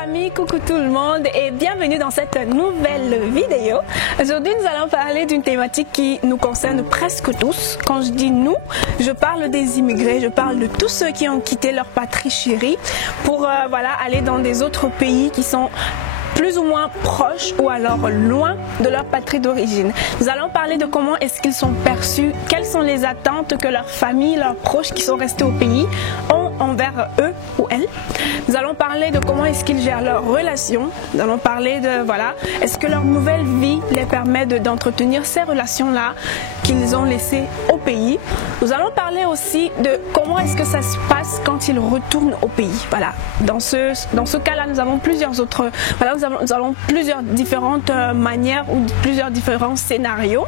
famille, coucou tout le monde et bienvenue dans cette nouvelle vidéo. Aujourd'hui nous allons parler d'une thématique qui nous concerne presque tous. Quand je dis nous, je parle des immigrés, je parle de tous ceux qui ont quitté leur patrie chérie pour aller dans des autres pays qui sont plus ou moins proches ou alors loin de leur patrie d'origine. Nous allons parler de comment est-ce qu'ils sont perçus, quelles sont les attentes que leurs familles, leurs proches qui sont restés au pays ont envers eux ou elles. Nous allons parler de comment est-ce qu'ils gèrent leurs relations. Nous allons parler de est-ce que leur nouvelle vie les permet d'entretenir ces relations-là qu'ils ont laissées au pays. Nous allons parler aussi de comment est-ce que ça se passe quand ils retournent au pays. Voilà. Dans ce cas-là, nous avons plusieurs autres nous avons plusieurs différentes manières ou plusieurs différents scénarios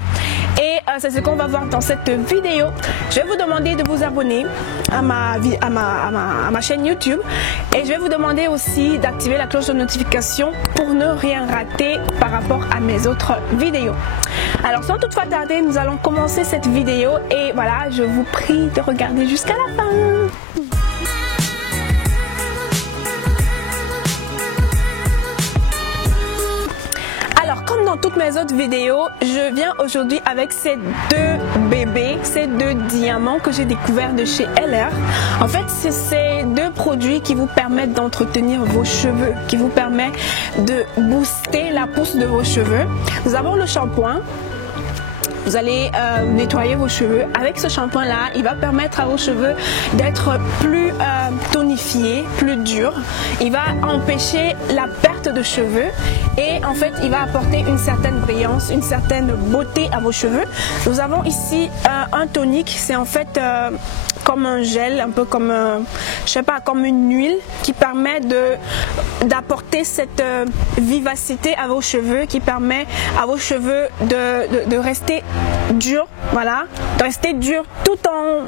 et c'est ce qu'on va voir dans cette vidéo. Je vais vous demander de vous abonner à ma chaîne YouTube et je vais vous demander aussi d'activer la cloche de notification pour ne rien rater par rapport à mes autres vidéos. Alors sans toutefois tarder, nous allons commencer cette vidéo et voilà, je vous prie de regarder jusqu'à la fin. Dans toutes mes autres vidéos, je viens aujourd'hui avec ces deux bébés, ces deux diamants que j'ai découverts de chez LR. En fait, c'est ces deux produits qui vous permettent d'entretenir vos cheveux, qui vous permettent de booster la pousse de vos cheveux. Nous avons le shampoing. Vous allez nettoyer vos cheveux. Avec ce shampoing-là, il va permettre à vos cheveux d'être plus tonifiés, plus durs. Il va empêcher la perte de cheveux et en fait, il va apporter une certaine brillance, une certaine beauté à vos cheveux. Nous avons ici un tonique. C'est en fait comme un gel, un peu comme comme une huile qui permet d'apporter cette vivacité à vos cheveux, qui permet à vos cheveux de rester dur, de rester dur tout en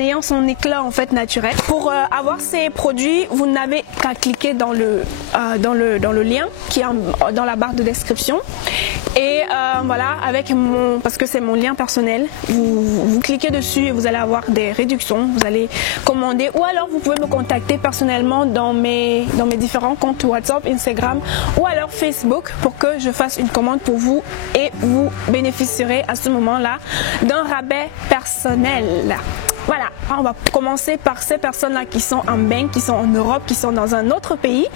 ayant son éclat en fait naturel. Pour avoir ces produits, vous n'avez qu'à cliquer dans le lien qui est dans la barre de description et parce que c'est mon lien personnel, vous cliquez dessus et vous allez avoir des réductions, vous allez commander ou alors vous pouvez me contacter personnellement dans mes différents comptes WhatsApp, Instagram ou alors Facebook pour que je fasse une commande pour vous et vous bénéficierez à ce moment-là d'un rabais personnel. Voilà, on va commencer par ces personnes-là qui sont en bain, qui sont en Europe, qui sont dans un autre pays.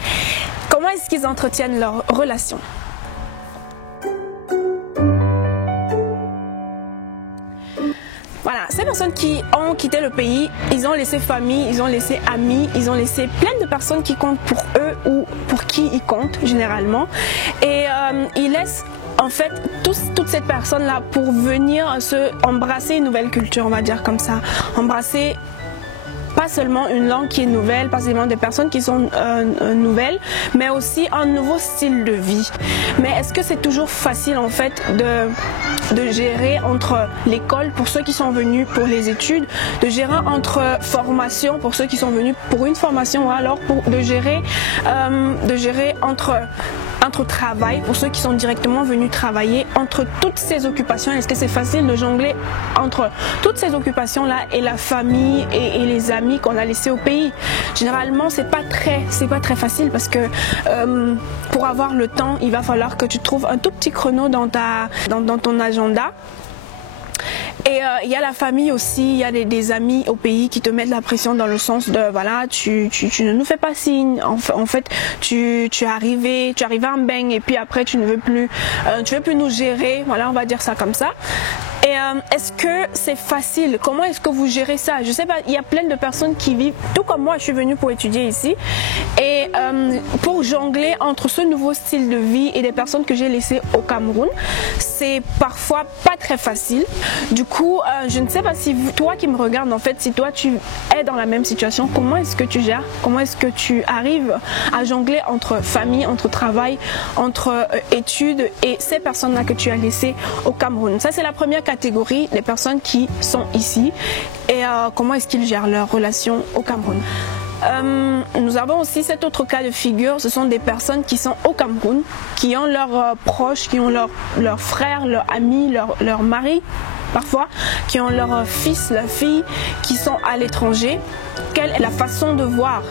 Comment est-ce qu'ils entretiennent leurs relations? Voilà, ces personnes qui ont quitté le pays, ils ont laissé famille, ils ont laissé amis, ils ont laissé plein de personnes qui comptent pour eux ou pour qui ils comptent généralement. Et ils laissent en fait toutes ces personnes-là pour venir embrasser une nouvelle culture, on va dire comme ça, embrasser pas seulement une langue qui est nouvelle, pas seulement des personnes qui sont nouvelles, mais aussi un nouveau style de vie. Mais est-ce que c'est toujours facile en fait de gérer entre l'école pour ceux qui sont venus pour les études, de gérer entre formation pour ceux qui sont venus pour une formation ou alors de gérer entre travail pour ceux qui sont directement venus travailler, entre toutes ces occupations? Est-ce que c'est facile de jongler entre toutes ces occupations là et la famille et les amis qu'on a laissés au pays? Généralement c'est pas très facile parce que pour avoir le temps il va falloir que tu trouves un tout petit chrono dans ton agenda. Et il y a la famille aussi, il y a des amis au pays qui te mettent la pression dans le sens de tu ne nous fais pas signe, en fait tu es arrivé en bain et puis après tu veux plus nous gérer, on va dire ça comme ça. Et est-ce que c'est facile? Comment est-ce que vous gérez ça? Je sais pas, il y a plein de personnes qui vivent, tout comme moi je suis venue pour étudier ici et pour jongler entre ce nouveau style de vie et des personnes que j'ai laissées au Cameroun, c'est parfois pas très facile. Du coup, je ne sais pas si toi qui me regardes en fait, si toi tu es dans la même situation, comment est-ce que tu gères? Comment est-ce que tu arrives à jongler entre famille, entre travail, entre études et ces personnes-là que tu as laissées au Cameroun? Ça c'est la première catégorie, les personnes qui sont ici et comment est-ce qu'ils gèrent leurs relations au Cameroun. Nous avons aussi cet autre cas de figure, ce sont des personnes qui sont au Cameroun, qui ont leurs proches, qui ont leurs frères, leurs amis, leurs maris parfois, qui ont leurs fils, leurs filles qui sont à l'étranger. Quelle est la façon de voir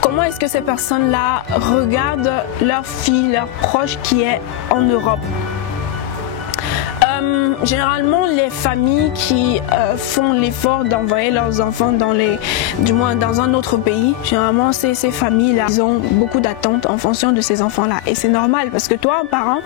comment est-ce que ces personnes-là regardent leur fille, leur proche qui est en Europe. Généralement, les familles qui font l'effort d'envoyer leurs enfants du moins dans un autre pays, généralement ces familles-là, ils ont beaucoup d'attentes en fonction de ces enfants-là. Et c'est normal parce que toi, parent,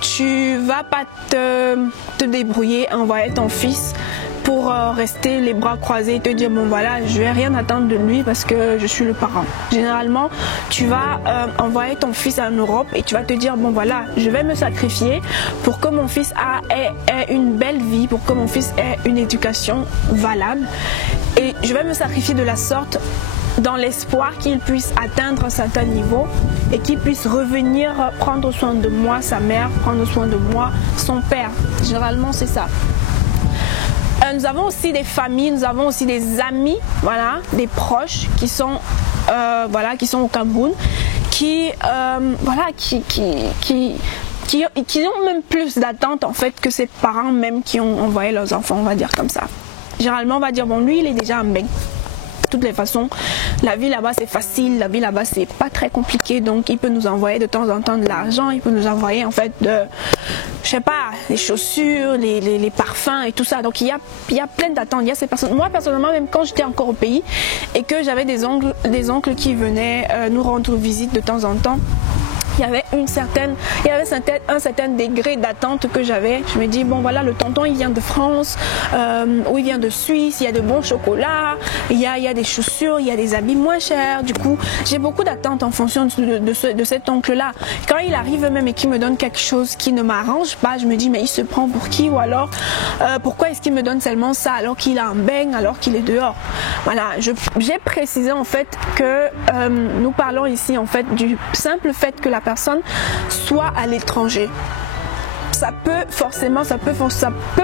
tu vas pas te débrouiller, envoyer ton fils pour rester les bras croisés et te dire bon voilà, je vais rien attendre de lui parce que je suis le parent. Généralement, tu vas envoyer ton fils en Europe et tu vas te dire bon voilà, je vais me sacrifier pour que mon fils ait une belle vie, pour que mon fils ait une éducation valable, et je vais me sacrifier de la sorte dans l'espoir qu'il puisse atteindre un certain niveau et qu'il puisse revenir prendre soin de moi, sa mère, prendre soin de moi, son père. Généralement, c'est ça. Nous avons aussi des familles, nous avons aussi des amis, voilà, des proches qui sont au Cameroun, qui ont même plus d'attentes en fait que ces parents même qui ont envoyé leurs enfants, on va dire comme ça. Généralement, on va dire bon, lui il est déjà un mec. De toutes les façons, la vie là-bas c'est facile, la vie là-bas c'est pas très compliqué, donc il peut nous envoyer de temps en temps de l'argent, il peut nous envoyer en fait je sais pas, les chaussures, les parfums et tout ça. Donc il y a plein d'attentes, il y a ces personnes. Moi personnellement, même quand j'étais encore au pays et que j'avais des oncles qui venaient nous rendre visite de temps en temps, il y avait un certain degré d'attente que j'avais. Je me dis bon voilà, le tonton il vient de France ou il vient de Suisse, il y a de bons chocolats, il y a des chaussures, il y a des habits moins chers. Du coup j'ai beaucoup d'attentes en fonction de cet oncle là. Quand il arrive même et qu'il me donne quelque chose qui ne m'arrange pas, je me dis mais il se prend pour qui, ou alors pourquoi est-ce qu'il me donne seulement ça alors qu'il a un beigne, alors qu'il est dehors. Voilà, j'ai précisé en fait que nous parlons ici en fait du simple fait que la personne soit à l'étranger. Ça peut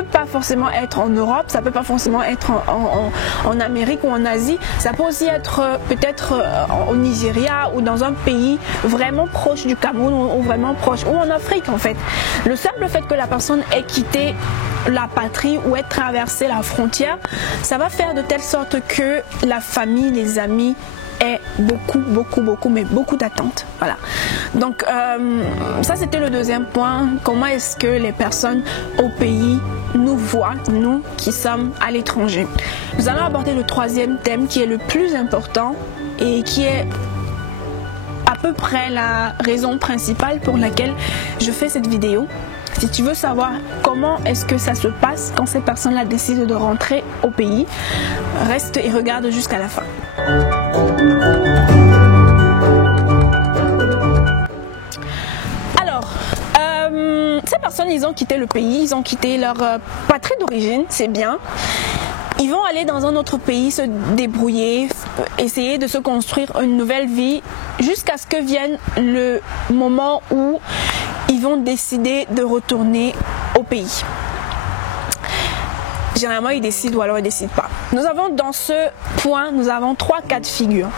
pas forcément être en Europe, ça peut pas forcément être en Amérique ou en Asie, ça peut aussi être peut-être au Nigeria ou dans un pays vraiment proche du Cameroun ou vraiment proche, ou en Afrique en fait. Le simple fait que la personne ait quitté la patrie ou ait traversé la frontière, ça va faire de telle sorte que la famille, les amis est beaucoup d'attentes. Voilà. Donc ça c'était le deuxième point. Comment est-ce que les personnes au pays nous voient, nous qui sommes à l'étranger. Nous allons aborder le troisième thème qui est le plus important et qui est à peu près la raison principale pour laquelle je fais cette vidéo. Si tu veux savoir comment est-ce que ça se passe quand ces personnes-là décident de rentrer au pays, reste et regarde jusqu'à la fin. Alors, ces personnes, ils ont quitté le pays, ils ont quitté leur patrie d'origine, c'est bien. Ils vont aller dans un autre pays se débrouiller, essayer de se construire une nouvelle vie jusqu'à ce que vienne le moment où ils vont décider de retourner au pays. Généralement, ils décident ou alors ils ne décident pas. Nous avons dans ce point, nous avons trois cas de figure.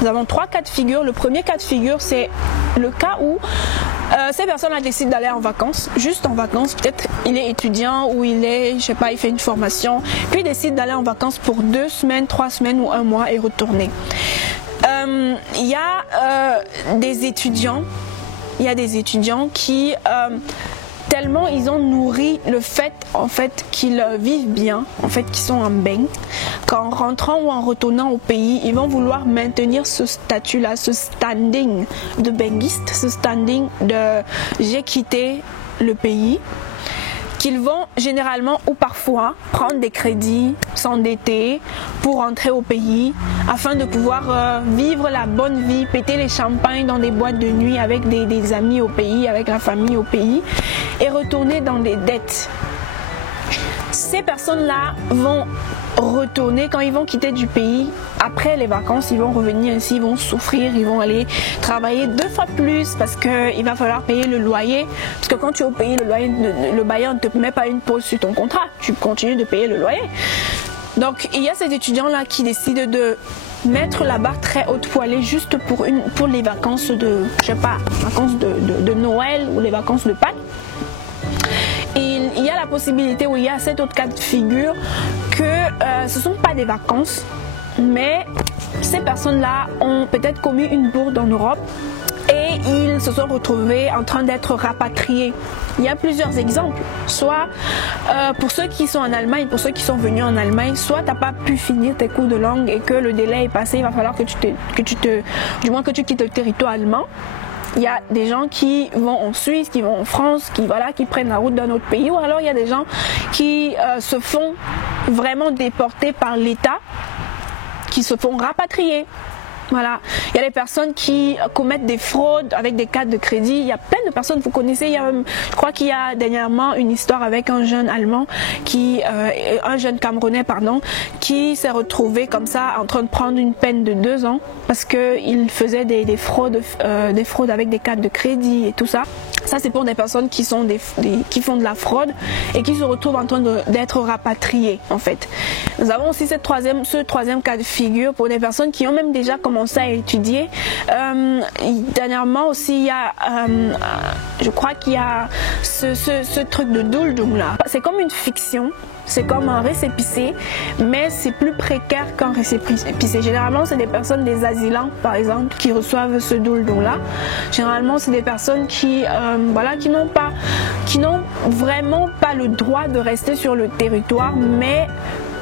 Nous avons trois cas de figure. Le premier cas de figure, c'est le cas où ces personnes-là décident d'aller en vacances, juste en vacances. Peut-être il est étudiant ou il est, je sais pas, il fait une formation, puis il décide d'aller en vacances pour 2 semaines, 3 semaines ou 1 mois et retourner. Il y a des étudiants qui tellement ils ont nourri le fait en fait qu'ils vivent bien, en fait qu'ils sont en baigne, qu'en rentrant ou en retournant au pays, ils vont vouloir maintenir ce statut-là, ce standing de benguiste, ce standing de j'ai quitté le pays, qu'ils vont généralement ou parfois prendre des crédits, s'endetter pour rentrer au pays afin de pouvoir vivre la bonne vie, péter les champagnes dans des boîtes de nuit avec des amis au pays, avec la famille au pays et retourner dans des dettes. Ces personnes-là vont retourner quand ils vont quitter du pays. Après les vacances, ils vont revenir ici, ils vont souffrir, ils vont aller travailler 2 fois plus parce qu'il va falloir payer le loyer. Parce que quand tu es au pays, le bailleur ne te met pas une pause sur ton contrat, tu continues de payer le loyer. Donc il y a ces étudiants-là qui décident de mettre la barre très haute pour aller juste pour les vacances de, je sais pas, vacances de Noël ou les vacances de Pâques. Et il y a la possibilité où il y a cet autre cas de figure que ce ne sont pas des vacances, mais ces personnes-là ont peut-être commis une bourde en Europe et ils se sont retrouvés en train d'être rapatriés. Il y a plusieurs exemples. Soit pour ceux qui sont en Allemagne, pour ceux qui sont venus en Allemagne, soit tu n'as pas pu finir tes cours de langue et que le délai est passé, il va falloir que tu quittes le territoire allemand. Il y a des gens qui vont en Suisse, qui vont en France, qui prennent la route d'un autre pays, ou alors il y a des gens qui se font vraiment déporter par l'État, qui se font rapatrier. Voilà, il y a des personnes qui commettent des fraudes avec des cartes de crédit. Il y a plein de personnes, vous connaissez, je crois qu'il y a dernièrement une histoire avec un jeune allemand, un jeune camerounais pardon, qui s'est retrouvé comme ça en train de prendre une peine de 2 ans parce qu'il faisait des fraudes avec des cartes de crédit et tout ça. Ça c'est pour des personnes qui font de la fraude et qui se retrouvent en train d'être rapatriées en fait. Nous avons aussi ce troisième cas de figure pour des personnes qui ont même déjà commencé à étudier. Dernièrement aussi il y a, je crois qu'il y a ce truc de Duldung là. C'est comme une fiction. C'est comme un récépissé, mais c'est plus précaire qu'un récépissé. Généralement, c'est des personnes, des asylants, par exemple, qui reçoivent ce Duldung-là. Généralement, c'est des personnes qui n'ont vraiment pas le droit de rester sur le territoire, mais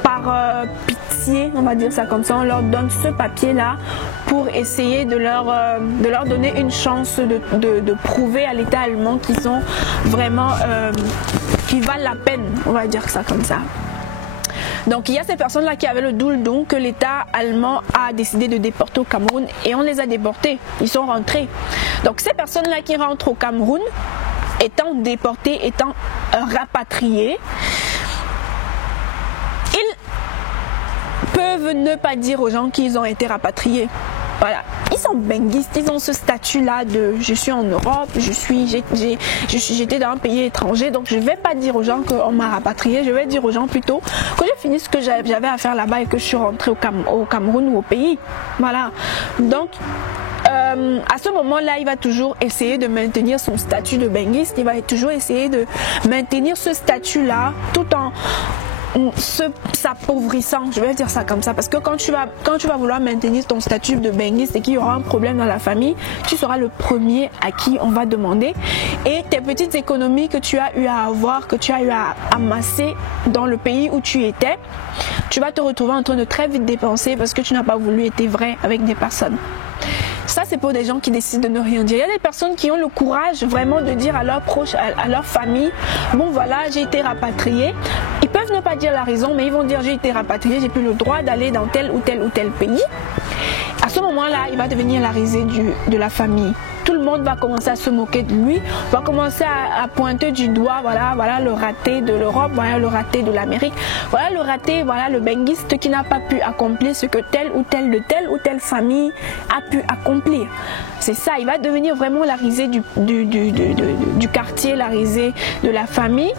par pitié, on va dire ça comme ça, on leur donne ce papier-là pour essayer de leur donner une chance de prouver à l'État allemand qu'ils sont vraiment qui valent la peine, on va dire ça comme ça. Donc il y a ces personnes-là qui avaient le Duldung que l'État allemand a décidé de déporter au Cameroun et on les a déportés, ils sont rentrés. Donc ces personnes-là qui rentrent au Cameroun, étant déportées, étant rapatriées, ils peuvent ne pas dire aux gens qu'ils ont été rapatriés. Voilà, ils sont benguistes, ils ont ce statut-là de je suis en Europe, j'étais dans un pays étranger, donc je ne vais pas dire aux gens qu'on m'a rapatrié, je vais dire aux gens plutôt que j'ai fini ce que j'avais à faire là-bas et que je suis rentrée au Cameroun ou au pays. Voilà, donc à ce moment-là, il va toujours essayer de maintenir son statut de benguiste, il va toujours essayer de maintenir ce statut-là tout en s'appauvrissant, je vais dire ça comme ça, parce que quand tu vas vouloir maintenir ton statut de benguiste et qu'il y aura un problème dans la famille, tu seras le premier à qui on va demander et tes petites économies que tu as eu à avoir, que tu as eu à amasser dans le pays où tu étais, tu vas te retrouver en train de très vite dépenser parce que tu n'as pas voulu être vrai avec des personnes. Ça, c'est pour des gens qui décident de ne rien dire. Il y a des personnes qui ont le courage vraiment de dire à leurs proches, à leur famille, bon voilà, j'ai été rapatrié. Ils peuvent ne pas dire la raison, mais ils vont dire j'ai été rapatrié, j'ai plus le droit d'aller dans tel ou tel ou tel pays. À ce moment-là, il va devenir la risée de la famille. Tout le monde va commencer à se moquer de lui, va commencer à pointer du doigt, voilà le raté de l'Europe, voilà le raté de l'Amérique, voilà le raté, voilà le benguiste qui n'a pas pu accomplir ce que telle ou telle famille a pu accomplir. C'est ça, il va devenir vraiment la risée du quartier, la risée de la famille,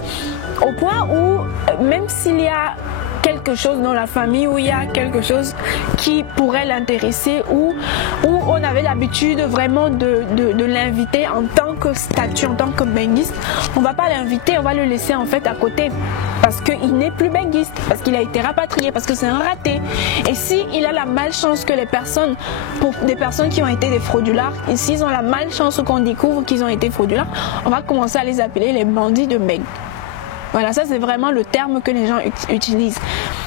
au point où même s'il y a quelque chose dans la famille, où il y a quelque chose qui pourrait l'intéresser, où on avait l'habitude vraiment de l'inviter en tant que statut, en tant que benguiste, on va pas l'inviter, on va le laisser en fait à côté parce qu'il n'est plus benguiste, parce qu'il a été rapatrié, parce que c'est un raté. Et si il a la malchance que pour des personnes qui ont été des fraudulards, et s'ils ont la malchance qu'on découvre qu'ils ont été fraudulards, on va commencer à les appeler les bandits de Beng. Voilà, ça c'est vraiment le terme que les gens utilisent.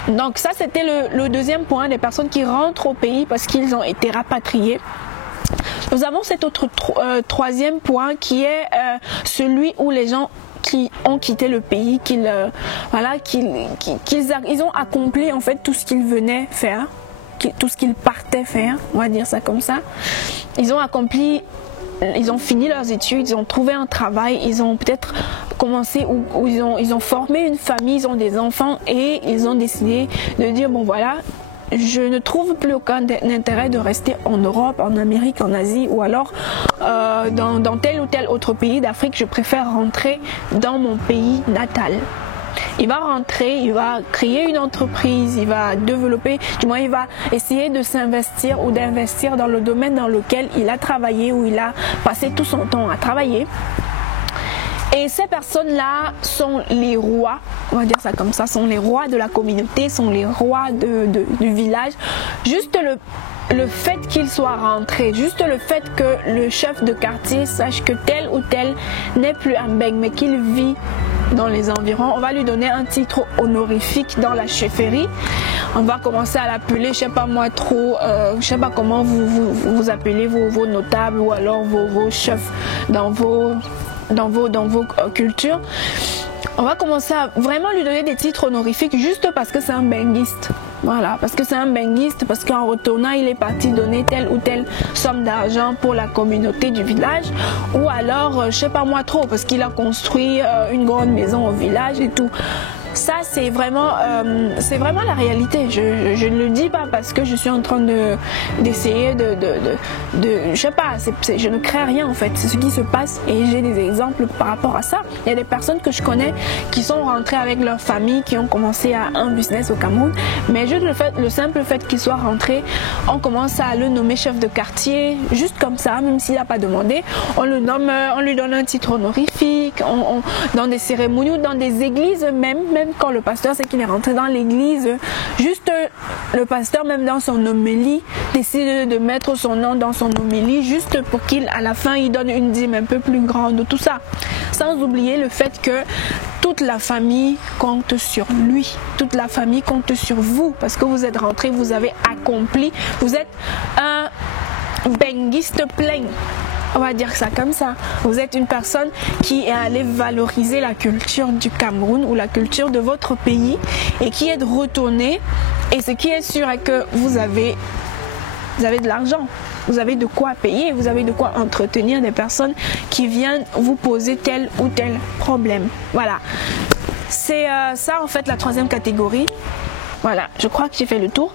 Donc ça c'était le deuxième point, des personnes qui rentrent au pays parce qu'ils ont été rapatriés. Nous avons cet autre troisième point qui est celui où les gens qui ont quitté le pays, ils ont accompli en fait tout ce qu'ils venaient faire, tout ce qu'ils partaient faire, on va dire ça comme ça. Ils ont accompli, ils ont fini leurs études, ils ont trouvé un travail, ils ont peut-être commencé ou ils ont formé une famille, ils ont des enfants et ils ont décidé de dire bon voilà, je ne trouve plus aucun intérêt de rester en Europe, en Amérique, en Asie ou alors dans tel ou tel autre pays d'Afrique, je préfère rentrer dans mon pays natal. Il va rentrer, il va créer une entreprise, il va développer, du moins il va essayer de s'investir ou d'investir dans le domaine dans lequel il a travaillé ou il a passé tout son temps à travailler. Et ces personnes-là sont les rois, on va dire ça comme ça, sont les rois de la communauté, sont les rois du village. Juste le fait qu'il soit rentré, juste le fait que le chef de quartier sache que tel ou tel n'est plus un bègue, mais qu'il vit dans les environs, on va lui donner un titre honorifique dans la chefferie. On va commencer à l'appeler, je sais pas moi trop, je sais pas comment vous appelez vos notables ou alors vos chefs dans vos cultures. On va commencer à vraiment lui donner des titres honorifiques juste parce que c'est un benguiste. Voilà, parce que c'est un benguiste, parce qu'en retournant, il est parti donner telle ou telle somme d'argent pour la communauté du village. Ou alors, je sais pas moi trop, parce qu'il a construit une grande maison au village et tout. Ça, c'est vraiment la réalité. Je ne le dis pas parce que je suis en train d'essayer je sais pas, je ne crée rien en fait. C'est ce qui se passe et j'ai des exemples par rapport à ça. Il y a des personnes que je connais qui sont rentrées avec leur famille, qui ont commencé un business au Cameroun, mais juste le simple fait qu'ils soient rentrés, on commence à le nommer chef de quartier, juste comme ça, même s'il n'a pas demandé. On le nomme, on lui donne un titre honorifique, dans des cérémonies ou dans des églises même quand le pasteur sait qu'il est rentré dans l'église, juste le pasteur même dans son homélie décide de mettre son nom dans son homélie juste pour à la fin il donne une dîme un peu plus grande, tout ça, sans oublier le fait que toute la famille compte sur lui, toute la famille compte sur vous parce que vous êtes rentré, vous avez accompli, vous êtes un benguiste plein. On va dire ça comme ça. Vous êtes une personne qui est allée valoriser la culture du Cameroun ou la culture de votre pays et qui est retournée. Et ce qui est sûr est que vous avez de l'argent. Vous avez de quoi payer, vous avez de quoi entretenir des personnes qui viennent vous poser tel ou tel problème. Voilà. C'est ça en fait la troisième catégorie. Voilà, je crois que j'ai fait le tour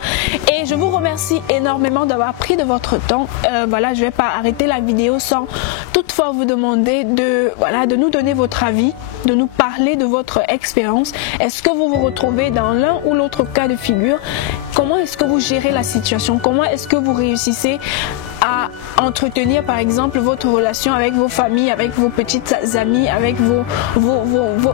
et je vous remercie énormément d'avoir pris de votre temps. Voilà, je vais pas arrêter la vidéo sans toutefois vous demander de nous donner votre avis, de nous parler de votre expérience. Est-ce que vous vous retrouvez dans l'un ou l'autre cas de figure? Comment est-ce que vous gérez la situation? Comment est-ce que vous réussissez à entretenir par exemple votre relation avec vos familles, avec vos petites amies, avec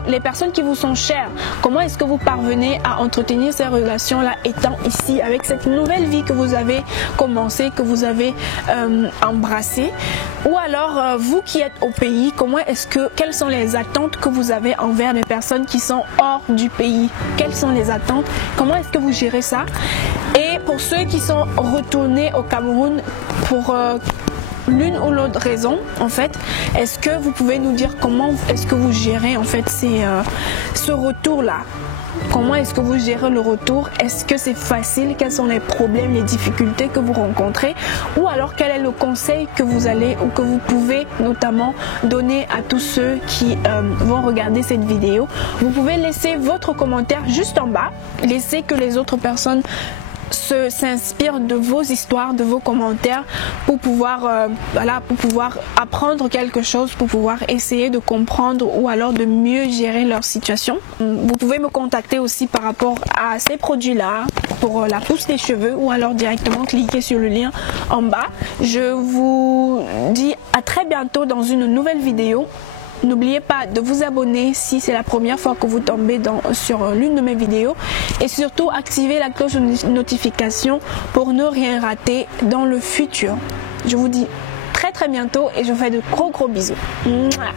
les personnes qui vous sont chères? Comment est-ce que vous parvenez à entretenir ces relations-là étant ici avec cette nouvelle vie que vous avez commencé, que vous avez embrassée? Ou alors vous qui êtes au pays, quelles sont les attentes que vous avez envers les personnes qui sont hors du pays? Quelles sont les attentes? Comment est-ce que vous gérez ça? Et pour ceux qui sont retournés au Cameroun pour l'une ou l'autre raison, en fait, est-ce que vous pouvez nous dire comment est-ce que vous gérez en fait ce retour-là? Comment est-ce que vous gérez le retour? Est-ce que c'est facile? Quels sont les problèmes, les difficultés que vous rencontrez? Ou alors quel est le conseil que vous allez ou que vous pouvez notamment donner à tous ceux qui vont regarder cette vidéo? Vous pouvez laisser votre commentaire juste en bas. Laissez que les autres personnes s'inspirent de vos histoires, de vos commentaires pour pouvoir apprendre quelque chose, pour pouvoir essayer de comprendre ou alors de mieux gérer leur situation. Vous pouvez me contacter aussi par rapport à ces produits-là pour la pousse des cheveux ou alors directement cliquer sur le lien en bas. Je vous dis à très bientôt dans une nouvelle vidéo. N'oubliez pas de vous abonner si c'est la première fois que vous tombez sur l'une de mes vidéos et surtout activer la cloche de notification pour ne rien rater dans le futur. Je vous dis très bientôt et je vous fais de gros bisous. Mouah.